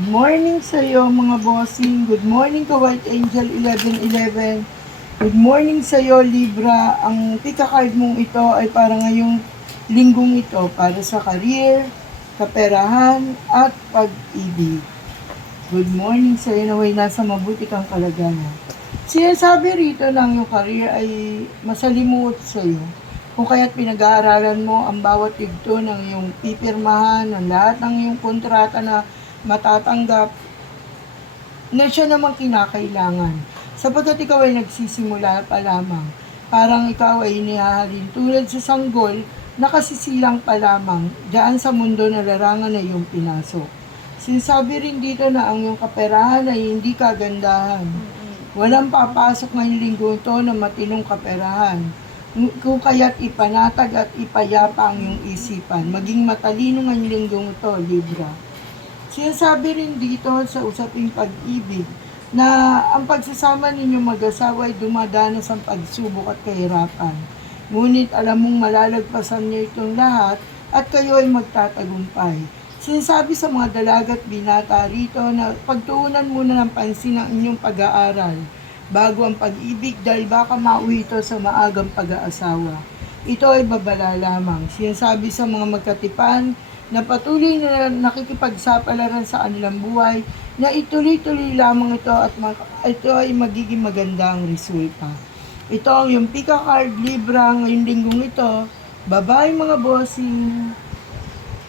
Good morning sa iyo mga bossing. Good morning ka White Angel 1111. Good morning sa iyo Libra. Ang pika card mong ito ay para ngayong linggong ito para sa career, kaperahan at pag-ibig. Good morning sa iyo, naway nasa mabuti kang kalagayan. Sinasabi rito ng yung career ay masalimuot sa iyo. Kung kaya't pinag-aaralan mo ang bawat yugto ng iyong pipirmahan, ng lahat ng iyong kontrata na matatanggap na siya namang kinakailangan. Sapagkat ikaw ay nagsisimula pa lamang. Parang ikaw ay inihahalin tulad sa sanggol na kasisilang pa lamang diyan sa mundo na larangan na iyong pinasok. Sinasabi rin dito na ang iyong kaperahan ay hindi kagandahan. Walang papasok ngayong linggo ito na matinong kaperahan. Kung kaya't ipanatag at ipayapa ang iyong isipan. Maging matalino ngayong linggong ito, Libra. Sinasabi rin dito sa usaping pag-ibig na ang pagsasama ninyong mag-asawa ay dumadanas ang pagsubok at kahirapan. Ngunit alam mong malalagpasan niyo itong lahat at kayo ay magtatagumpay. Sinasabi sa mga dalaga at binata rito na pagtuunan muna ng pansin ang inyong pag-aaral bago ang pag-ibig dahil baka mauwi ito sa maagang pag-aasawa. Ito ay babala lamang. Sinasabi sa mga magkatipan na patuloy na nakikipagsapalaran sa kanilang buhay na ituloy-tuloy lamang ito at ito ay magiging magandang resulta. Ito ang yung Pika Card Libra ngayong linggong ito. Bye-bye mga bossing!